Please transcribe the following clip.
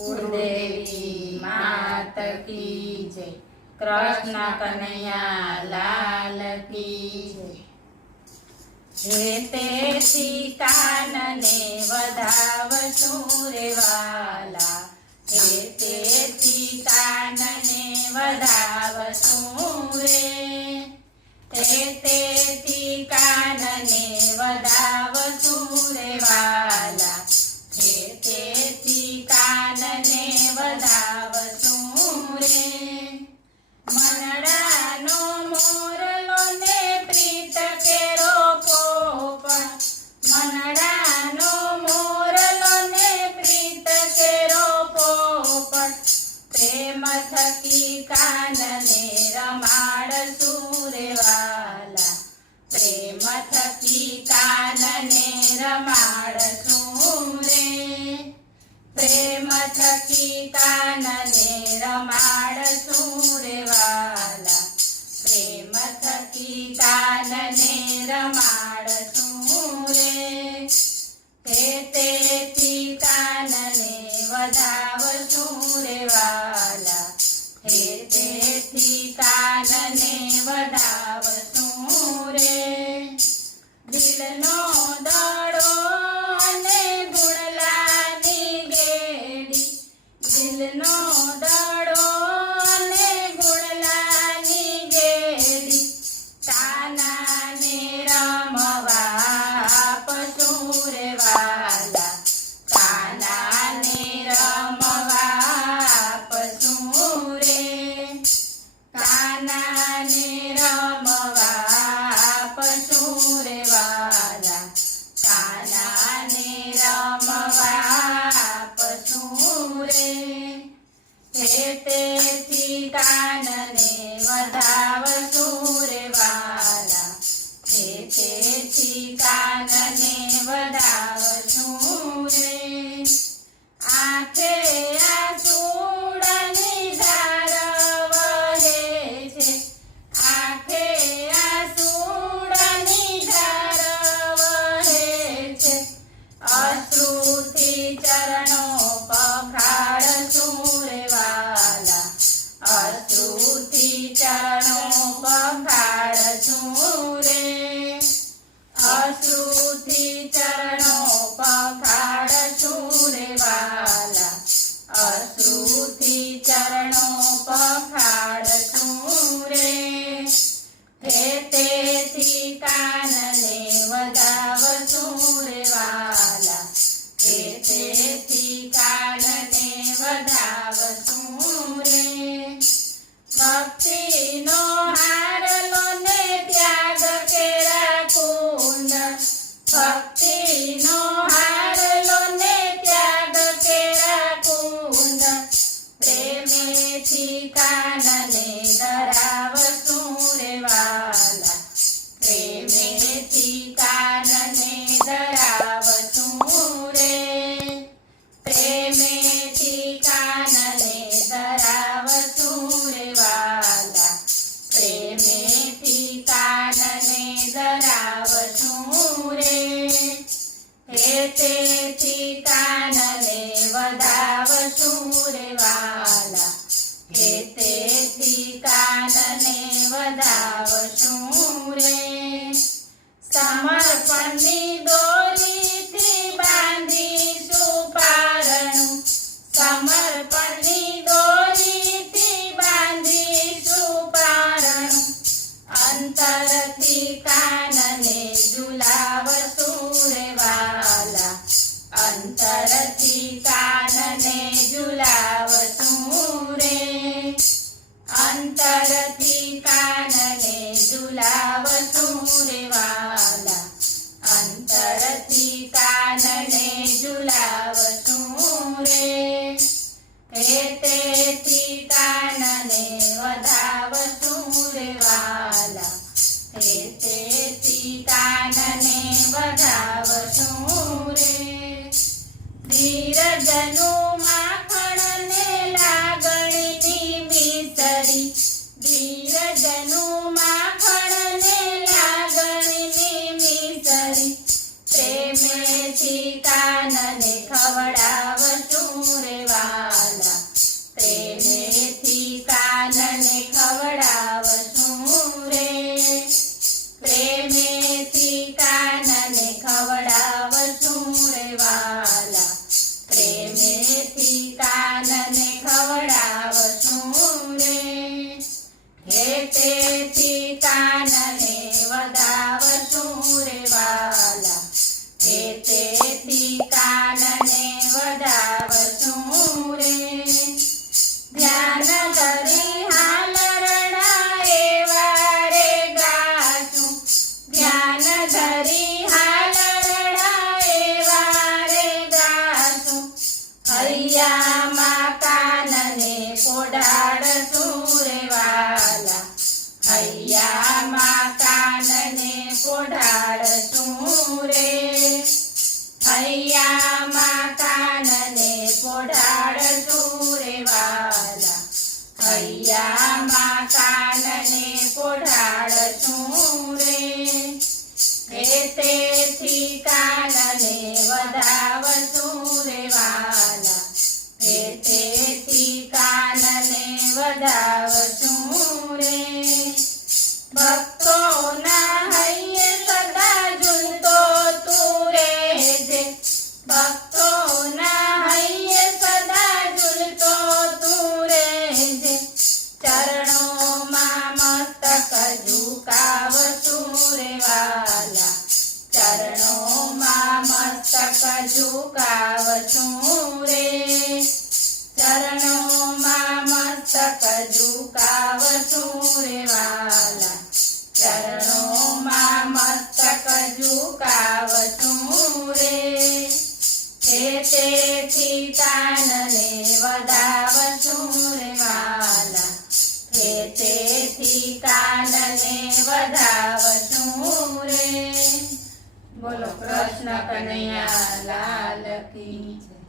कुलदेवी मात की जय। कृष्ण कन्हैया लाल की जय। हे तेथी कानने वधावशुं रे वाला, हे तेथी कानने वधावशुं रे, हे तेथी कानने वधावशुं रे वाला, हे तेथी कानने वधावशुं रे। मनडानो मोरलो ने प्रीत केरो पोपट, मनडानो मोरलो ने प्रीत केरो पोपट, प्रेम थकी कानने रमाडशुं रे वाला, प्रेम थकी कानने रमाडशुं रे, प्रेम थकी कानने रमाडशुं रे वाला, प्रेम थकी कानने रमाडशुं रे, हे तेथी कानने वधावशुं रे वाला, हे तेथी कानने वधावशुं रे। दिलनो दड़ो ने गुणलानी गेड़ी, दिलनो दड़ो ने गुणलानी गेड़ी, कानाने रमवा आपशुं रे वाला, कानाने रमवा आपशुं रे, कानाने रमवा आपशुं रे वाला, कानाने रमवा आपशुं रे, हे तेथी कानने वधावशुं रे वाला, हे तेथी कानने वधावशुं रे। आंखे आसूड़नी धार वहे छे, आंखे आसूड़नी धार वहे छे, अश्रुथी चरणों पखाड़शुं रे वाला, अश्रुथी चरणों पखाड़शुं रे, अश्रुथी चरणों पखाड़शुं रे वाला, अश्रुथी चरणों पखाड़शुं रे, हे तेथी कानने वधावशुं रे वाला, हे तेथी कानने वधावशुं रे। भक्तिनो हारलो ने त्याग केरा कुंड, भक्तिनो हारलो ने त्याग केरा कुंड, प्रेमेथी कानने धरावशुं रे वाला, प्रेमेथी कानने धरावशुं रे, प्रेमेथी कानने धरावशुं रे वाला, प्रेमेथी कानने धरावशुं रे, हे तेथी कानने वधावशुं रे वाला, हे तेथी कानने वधावशुं रे। समर्पणनी दोरीथी बांधीशुं पारणुं, समर्पणनी दोरीथी बांधीशुं पारणुं, अंतरथी कानने झुलावशुं रे वाला, अंतरथी कानने झुलावशुं रे, अंतरथी कानने झुलावशुं रे वाला, अंतरथी कानने झुलावशुं रे, हे तेथी कानने वधावशुं रे वाला, हे तेथी कानने वधावशुं रे। धीरजनु माखण ने लागणीनी मिसरी, धीरजनु माखण ने लागणीनी मिसरी, प्रेमेथी कानने खवडावशुं रे वाला, હૈયામાં કાનને પોઢાડશું રે વાલા હૈયામાં કાનને પોઢાડશું રે તેથી કાનને વધાવશું રે વાલા તેથી કાનને વધાવશું રે ભક્તોના હૈયે સદા ઝૂલતો તું રહેજે ભક્તોના હૈયે સદા ઝૂલતો તું રહેજે ચરણોમાં મસ્તક ઝુકાવશું રે વાલા ચરણોમાં મસ્તક ઝુકાવશું રે ચરણોમાં મસ્તક ઝુકાવશું રે વાલા ચરણોમાં મસ્તક ઝુકાવશું રે તેથી કાનને વધાવશું રે વાલા તેથી કાનને વધાવશું રે બોલો કૃષ્ણ કનૈયા લાલ કી જય.